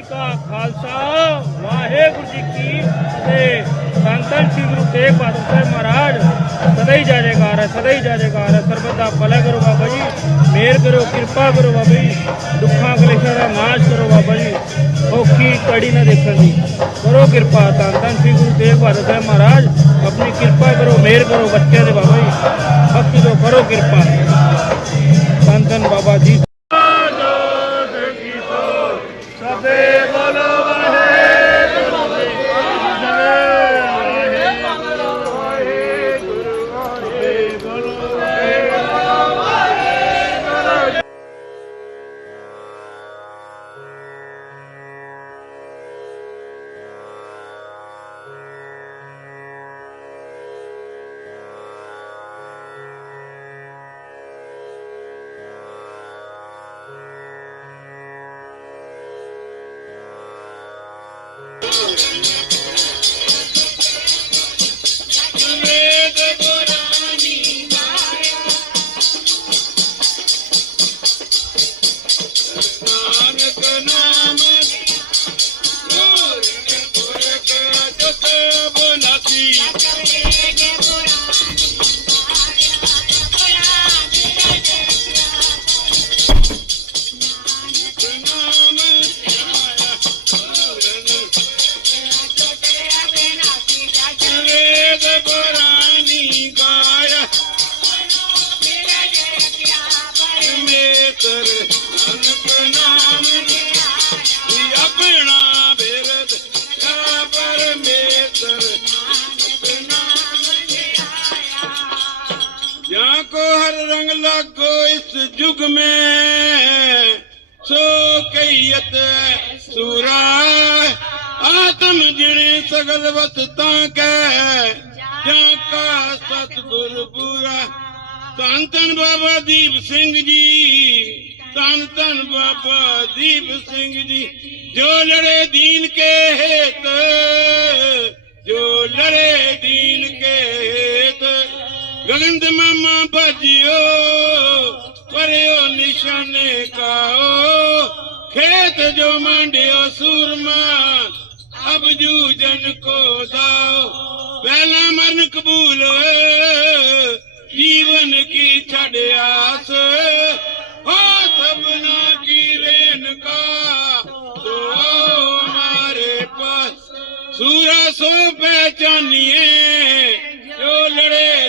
ਜੀ ਕਾ ਖਾਲਸਾ, ਵਾਹਿਗੁਰੂ ਜੀ ਕੀ ਫਤਿਹ। ਧੰਨ ਸ੍ਰੀ ਗੁਰੂ ਤੇਗ ਬਹਾਦਰ ਸਾਹਿਬ ਮਹਾਰਾਜ, ਸਦਾ ਹੀ ਜੈ ਹੈ, ਸਦਾ ਹੀ ਜੈ ਹੈ। ਸਰਬਤ ਦਾ ਭਲਾ ਕਰੋ ਬਾਬਾ ਜੀ, ਮਿਹਰ ਕਰੋ, ਕਿਰਪਾ ਕਰੋ ਬਾਬਾ ਜੀ, ਦੁੱਖਾਂ ਕਲੇਸ਼ਾਂ ਦਾ ਨਾਸ਼ ਕਰੋ ਬਾਬਾ ਜੀ। ਔਖੀ ਕੜੀ ਨਾ ਦੇਖਣ ਦੀ। ਕਰੋ ਕਿਰਪਾ ਧੰਨ ਧੰਨ ਸ੍ਰੀ ਗੁਰੂ ਤੇਗ ਬਹਾਦਰ ਸਾਹਿਬ ਮਹਾਰਾਜ, ਆਪਣੀ ਕਿਰਪਾ ਕਰੋ, ਮਿਹਰ ਕਰੋ ਬੱਚਿਆਂ ਦੇ ਬਾਬਾ ਜੀ। ਭਗਤੀ ਤੋਂ ਕਰੋ ਕਿਰਪਾ। ਧੰਨ ਧੰਨ ਬਾਬਾ ਜੀ। युग में सो कहियत सूरा आत्म जिणे सगल वसता कै ਜਾਂ ਕਾ ਸਤਿਗੁਰ ਪੂਰਾ ਧੰਨ ਧੰਨ ਬਾਬਾ ਦੀਪ ਸਿੰਘ ਜੀ ਧੰਨ ਧੰਨ ਬਾਬਾ ਦੀਪ ਸਿੰਘ ਜੀ ਜੋ ਲੜੇ ਦੀਨ ਕੇ ਹੇਤ ਜੋ ਲੜੇ ਦੀਨ ਕੇ ਹੇਤ ਗਗਨ ਤੇ ਮਾਮਾ ਭਜਿਓ ਪਰਿਓ ਨਿਸ਼ਾਨੇ ਕਾਓ ਖੇਤ ਜੋ ਮੰਡਿਓ ਸੂਰਮਾ ਅਬ ਜੂਜਨ ਕੋ ਦਾਓ ਪਹਿਲਾ ਮਰਨ ਕਬੂਲ ਹੋਏ, ਜੀਵਨ ਕੀ ਛੜ ਆਸ ਸੂਰਾ ਸੋ ਪਹਿਚਾਨੀਏ ਜੋ ਲੜੇ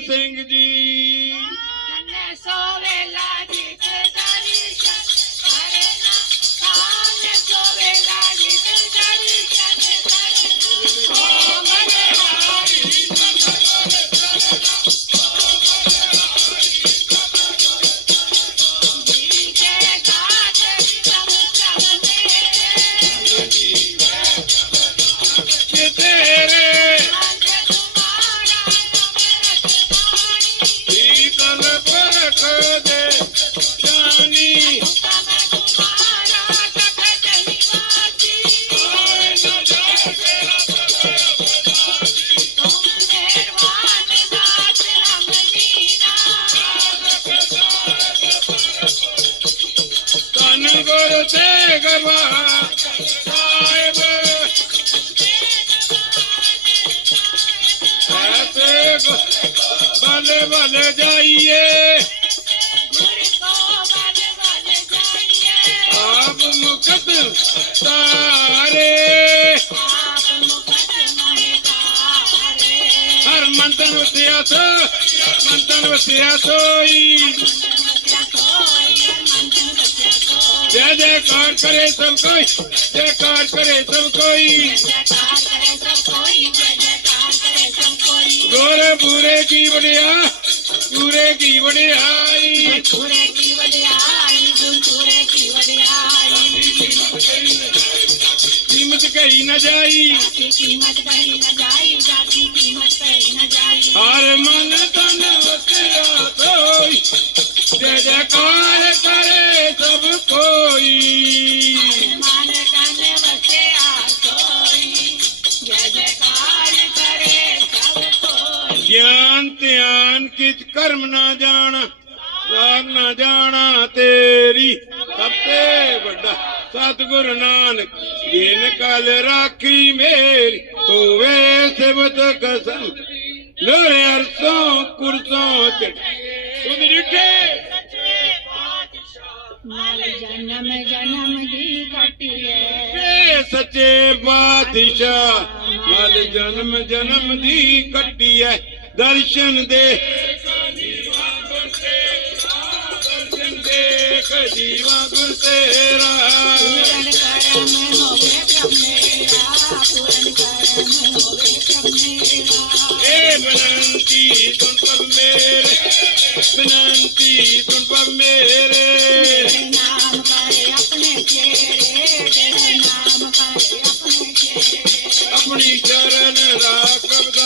ਸਿੰਘ ਜੀ। ਕੰਨੇ ਸੋ ਵੇਲਾ ਜੀ। सोई मंथन बसिया सोई जय जयकार करे सब कोई जयकार करे सब कोई गोरे पूरे की बढ़िया पूरे की बढ़ियाई पूरे की बढ़ियाई कीमत कही न जाई कीमत कही न जाई ਹਰ ਮਨ ਤਨ ਵਸਿਆ ਤੋਈ ਜੈ ਜੈਕਾਰ ਕਰੇ ਸਭ ਕੋਈ। ਮਨ ਤਨ ਵਸਿਆ ਤੋਈ ਜੈ ਜੈਕਾਰ ਕਰੇ ਸਭ ਕੋਈ। ਗਿਆਨ ਧਿਆਨ ਕਿਛ ਕਰਮ ਨਾ ਜਾਣਾ ਕਾਰ ਨਾ ਜਾਣਾ ਤੇਰੀ। ਸਭ ਤੇ ਵੱਡਾ ਸਤਿਗੁਰ ਨਾਨਕ ਜਿਨ ਕਲ ਰਾਖੀ ਮੇਰੀ ਹੋਵੇ ਸਿਵਤ ਕਸਮ। जनम जनम जी कटिए सचे बादशाह मल जनम जनम जी कटी आहे दर्शन मेरे। जी मुनि चरण राघव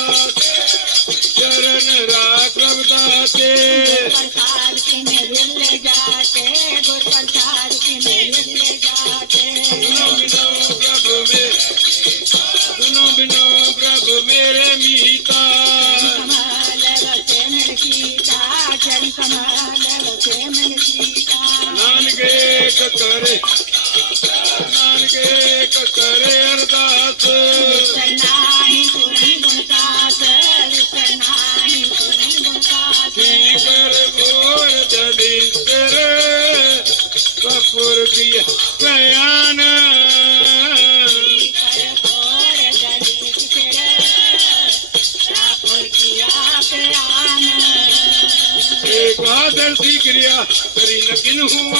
ਕਰੀ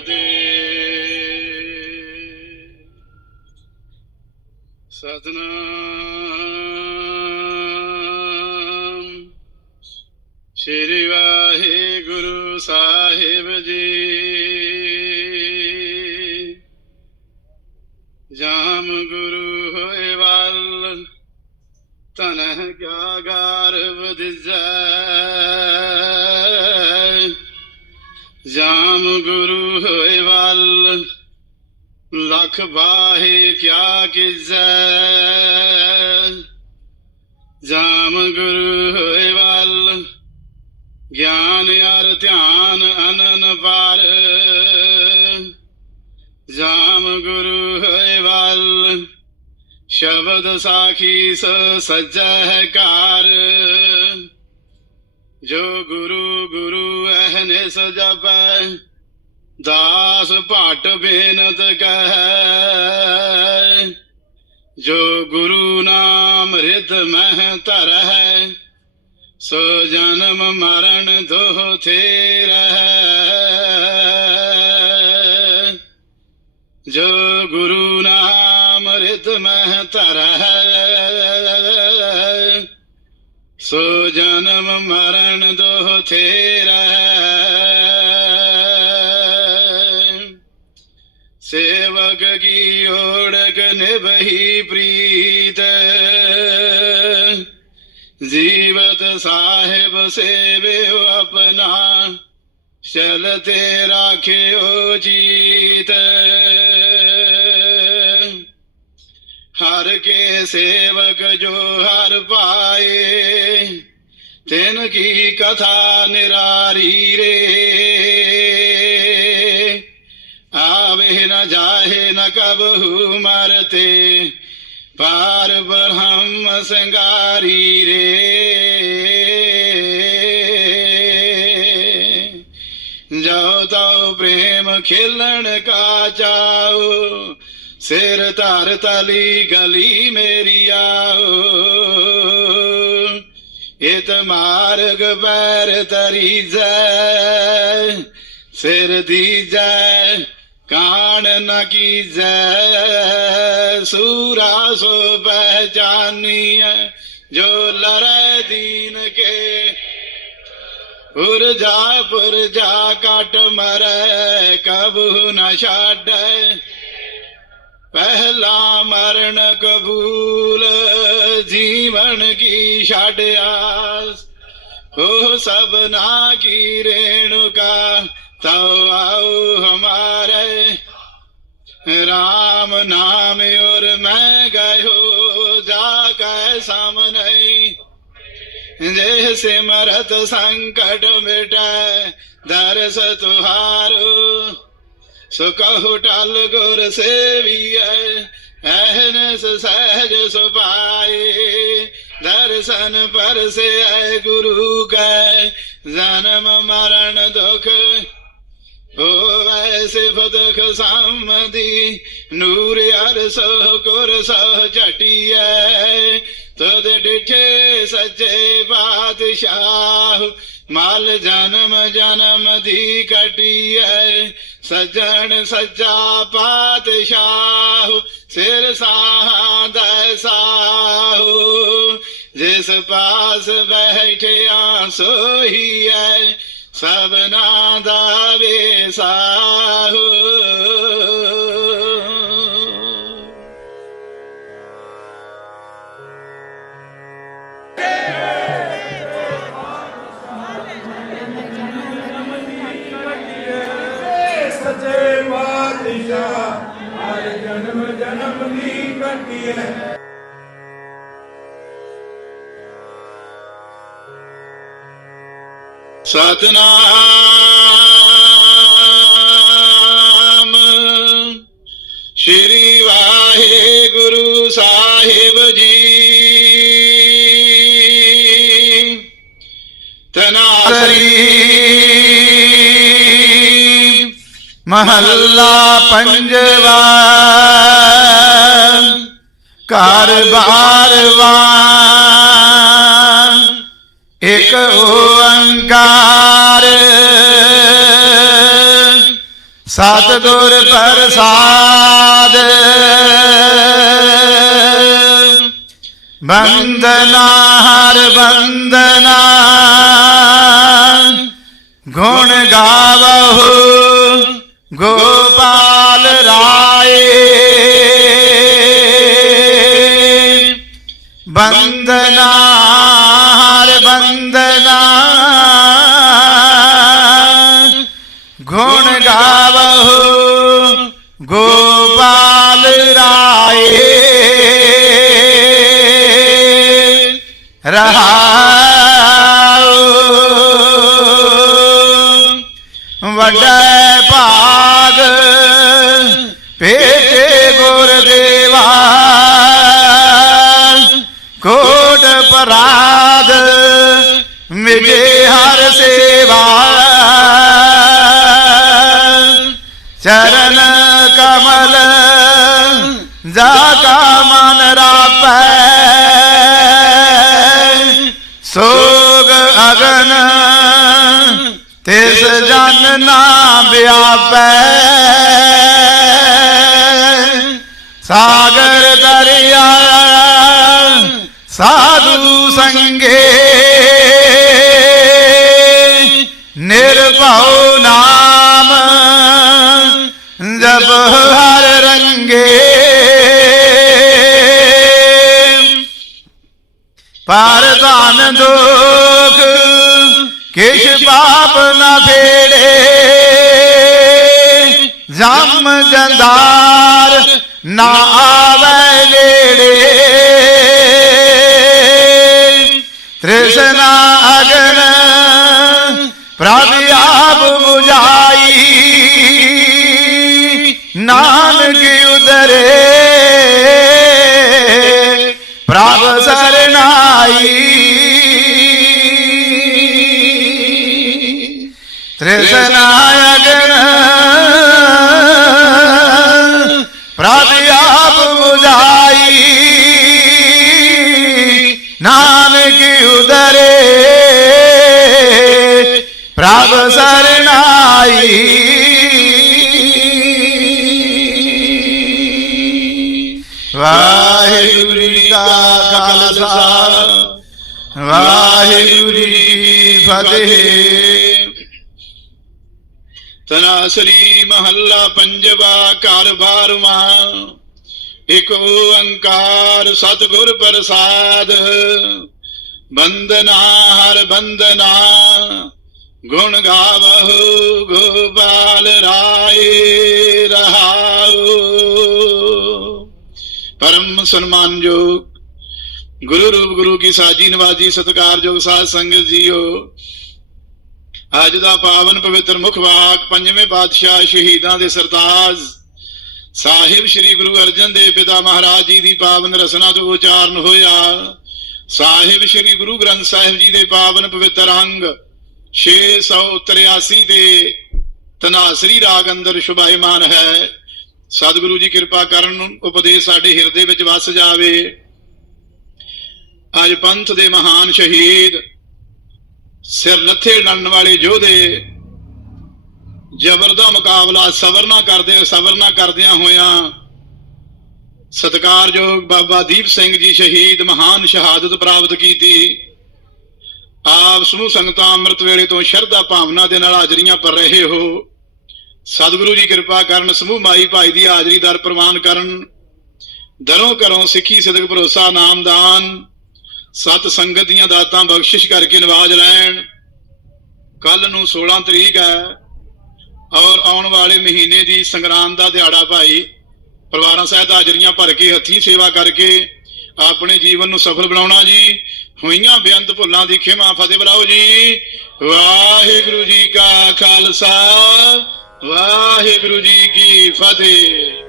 ਕੀ ਸਤਨਾਮ। ਸ਼੍ਰੀ ਵਾਹਿਗੁਰੂ ਸਾਹਿਬ ਜੀ। ਜਾਮ ਗੁਰੂ ਹੋਏ ਵਾਲ ਤਨਹ ਕਿਆ ਗਾਰਵ ਜਾਮ ਗੁਰੂ ਹੋਏ ਵੱਲ। ਲਖ ਬਾਹੇ ਕਿਆ ਕਿਜੈ। ਜਾਮ ਗੁਰੂ ਹੋਏ ਵੱਲ। ਗਿਆਨ ਅਰ ਧਿਆਨ ਅਨਨ ਪਾਰ। ਜਾਮ ਗੁਰੂ ਹੋਏ ਵੱਲ। ਸ਼ਬਦ ਸਾਖੀ ਸ ਸਜੈ ਘਰ। ਜੋ ਗੁਰੂ ਗੁਰੂ ਅਹਨਿਸ ਜਪੈ, ਦਾਸ ਭਟ ਬੇਨਤ ਕਹੈ। ਜੋ ਗੁਰੂ ਨਾਮ ਰਿਦ ਮਹਿ ਧਰੈ ਸੋ ਜਨਮ ਮਰਨ ਦੋ ਥੇਰ ਰਹਿ ਜੋ ਗੁਰੂ ਨਾਮ ਰਿਤ ਮਹਿ ਧਰੈ ਸੋ ਜਨਮ ਮਰਨ ਦੋਹ ਤੇਰਾ ਸੇਵਕ ਕੀ ਓੜਕ ਨਿਭਹੀ ਪ੍ਰੀਤ ਜੀਵਤ ਸਾਹਿਬ ਸੇਵਿਓ ਆਪਣਾ ਚਲਤੇ ਰਾਖਿਓ ਜੀਤ ਹਰ ਕੇ ਸੇਵਕ ਜੋ ਹਰ ਪਾਏ ਤਿਨ ਕੀ ਕਥਾ ਨਿਰਾਰੀ ਰੇ ਆਵੇ ਨ ਜਾਹੇ ਨ ਕਬਹੂ ਮਰਤੇ ਪਾਰ ਬ੍ਰਹਮ ਸੰਗਾਰੀ ਰੇ ਜਾਓ ਤਉ ਪ੍ਰੇਮ ਖੇਲਣ ਕਾ ਚਾਓ ਸਿਰ ਧਾਰ ਤਲੀ ਗਲੀ ਮੇਰੀ ਆਓ। ਇਤ ਮਾਰਗ ਪੈਰ ਤਰੀਜੈ ਸਿਰ ਦੀ ਦੀਜੈ ਕਾਣ ਨ ਕੀਜੈ। ਸੂਰਾ ਸੋ ਪਹਿਚਾਨੀਐ ਜੋ ਲਰੈ ਦੀਨ ਕੇ। ਪੁਰਜਾ ਪੁਰਜਾ ਕਟ ਮਰੈ, ਕਬੂ ਨ ਛਾਡੈ। पहला मरण कबूल, जीवन की छठ आस। हो सबना की रेणुका, तब आओ हमारे। राम नाम और मैं गयो जा कैसा नहीं जैसे मरत संकट मिटाए दरस तुहारो। ਸੋ ਕਹੁ ਟਲ ਗੁਰ ਸੇਵੀਐ ਐਹਨਸ ਸਹਿਜ ਸੁਭਾਏ। ਦਰਸ਼ਨ ਪਰਸੈ ਗੁਰੂ ਕੈ, ਜਨਮ ਮਰਨ ਦੁਖ ਹੋਵੇ ਸਿਫਤ ਖਸਾਮਦੀ ਨੂਰ ਅਰਸ ਗੁਰ ਸਹ ਝਟਿਐ ਤਦ ਡਿਠੇ ਸੱਚੇ ਬਾਦਸ਼ਾਹ ਮਾਲ ਜਨਮ ਜਨਮ ਦੀ ਕਟਿਐ ਸਜਣ ਸੱਚਾ ਪਾਤਸ਼ਾਹ ਸਿਰ ਸਾਹਦਾ ਸਾਹੂ। ਜਿਸ ਪਾਸ ਬੈਠਿਆ ਸੋਈ ਐ ਸਭਨਾ ਦਾ ਵੇਸਾਹੂ ਸਤਨਾਮ। ਸ਼੍ਰੀ ਵਾਹਿਗੁਰੂ ਸਾਹਿਬ ਜੀ। ਤਨਾਸਰੀ। ਮਹੱਲਾ ਪੰਜਵਾ। ਘਰ ਬਾਰਵਾ ਇਕ ਓੰਕਾਰ ਸਤਿਗੁਰ ਪ੍ਰਸਾਦ। ਬੰਦਨਾ ਹਰ ਬੰਦਨਾ। ਰਹਾਉ ਵੱਡਾ ਭਾਗ ਭੇਟੇ ਗੁਰ ਦੇਵਾ ਕੋਟ ਪਰਾਧ ਮਿਜੇ ਹਰ ਸੇਵਾ। ਤਿਸ ਜਨ ਨਾ ਵਿਆਪੈ। ਸਾਗਰ ਦਰਿਆ, ਸਾਧੂ ਸੰਗੇ। ਨਿਰਭਉ ਨਾਮ, ਜਪ ਹਰ ਰੰਗੇ। ਪਰ ਧਨ ਦੁਖ ਕਿਛ ਪਾਪ ਨਾ ਫੇੜੇ ਜਮ ਜੰਦਾਰ ਨਾ ਆਵੇ ਨੇੜੇ। ਤ੍ਰਿਸ਼ਨਾ ਅਗਨ ਪ੍ਰਭ ਆਪ 부ਝਾਈ ਨਾਨਕ ਉਦਰੇ ਵਾਹਿਗੁਰੂ ਜੀ ਕਾ ਖਾਲਸਾ, ਵਾਹਿਗੁਰੂ ਜੀ ਕੀ ਫਤਿਹ। ਤਨਾਸਰੀ ਮਹੱਲਾ ਪੰਜਵਾ ਘਰ ਬਾਰਵਾਂ, ਇਕ ਓੰਕਾਰ ਸਤਿਗੁਰ ਪ੍ਰਸਾਦ। ਬੰਦਨਾ ਹਰ ਬੰਦਨਾ ਗੁਣ ਗਾਵਹੁ, ਗੋਪਾਲ ਰਾਏ ਰਹਾਉ। ਪਰਮ ਸਨਮਾਨਯੋਗ ਗੁਰੂ ਰੂਪ ਗੁਰੂ ਕੀ ਸਾਜੀ ਨਵਾਜੀ ਸਤਿਕਾਰਯੋਗ ਸਾਧ ਸੰਗਤ ਜੀਓ। ਅੱਜ ਦਾ ਪਾਵਨ ਪਵਿੱਤਰ ਮੁਖ ਵਾਕ ਪੰਜਵੇਂ ਪਾਤਸ਼ਾਹ ਸ਼ਹੀਦਾਂ ਦੇ ਸਰਤਾਜ। ਸਾਹਿਬ ਸ੍ਰੀ ਗੁਰੂ ਅਰਜਨ ਦੇਵ ਪਿਤਾ ਮਹਾਰਾਜ ਜੀ ਦੀ ਪਾਵਨ ਰਸਨਾ ਤੋਂ ਉਚਾਰਨ ਹੋਇਆ। ਸਾਹਿਬ ਸ੍ਰੀ ਗੁਰੂ ਗ੍ਰੰਥ ਸਾਹਿਬ ਜੀ ਦੇ ਪਾਵਨ ਪਵਿੱਤਰ ਅੰਗ 683 ਦੇ ਤਨਾਸਰੀ ਰਾਗ ਅੰਦਰ ਸ਼ੁਭਾਇਮਾਨ ਹੈ। ਸਤਿਗੁਰੂ ਜੀ ਕਿਰਪਾ ਕਰਨ ਉਪਦੇਸ਼ ਸਾਡੇ ਹਿਰਦੇ ਵਿੱਚ ਵਸ ਜਾਵੇ। ਅੱਜ ਪੰਥ ਦੇ ਮਹਾਨ ਸ਼ਹੀਦ ਸਿਰ ਲੱਥੇ ਲੜਨ ਵਾਲੇ ਯੋਧੇ ਜ਼ਬਰ ਦਾ ਮੁਕਾਬਲਾ ਸਬਰ ਨਾ ਕਰਦੇ ਸਬਰ ਨਾ ਕਰਦਿਆਂ ਹੋਇਆਂ ਸਤਿਕਾਰਯੋਗ ਬਾਬਾ ਦੀਪ ਸਿੰਘ ਜੀ ਸ਼ਹੀਦ ਮਹਾਨ ਸ਼ਹਾਦਤ ਪ੍ਰਾਪਤ ਕੀਤੀ। ਆਪ ਸਮੂਹ ਸੰਗਤਾਂ ਅੰਮ੍ਰਿਤ ਵੇਲੇ ਤੋਂ ਸ਼ਰਧਾ ਭਾਵਨਾ ਦੇ ਨਾਲ ਹਾਜ਼ਰੀਆਂ ਭਰ ਰਹੇ ਹੋ। ਸਤਿਗੁਰੂ ਜੀ ਕਿਰਪਾ ਕਰਨ, ਸਮੂਹ ਮਾਈ ਭਾਈ ਦੀ ਹਾਜ਼ਰੀ ਦਰ ਪ੍ਰਵਾਨ ਕਰਨ। ਦਰੋਂ ਕਰੋਂ ਸਿੱਖੀ ਸਦਕ ਭਰੋਸਾ ਨਾਮਦਾਨ ਸਤ ਸੰਗਤ ਦੀਆਂ ਦਾਤਾਂ ਬਖਸ਼ਿਸ਼ ਕਰਕੇ ਨਵਾਜ ਲੈਣ। ਕੱਲ ਨੂੰ 16 ਤਰੀਕ ਹੈ ਔਰ ਆਉਣ ਵਾਲੇ ਮਹੀਨੇ ਦੀ ਸੰਗਰਾਂਦ ਦਾ ਦਿਹਾੜਾ ਭਾਈ ਪਰਿਵਾਰਾਂ ਸਹਿਤ ਹਾਜ਼ਰੀਆਂ ਭਰ ਕੇ, ਹੱਥੀਂ ਸੇਵਾ ਕਰਕੇ ਆਪਣੇ ਜੀਵਨ ਨੂੰ ਸਫਲ ਬਣਾਉਣਾ ਜੀ। ਹੋਈਆਂ ਬੇਅੰਤ ਭੁੱਲਾਂ ਦੀ ਖਿਮਾ, ਫਤਿਹ ਬੁਲਾਓ ਜੀ। ਵਾਹਿਗੁਰੂ ਜੀ ਕਾ ਖਾਲਸਾ। ਵਾਹਿਗੁਰੂ ਜੀ ਕੀ ਫਤਿਹ।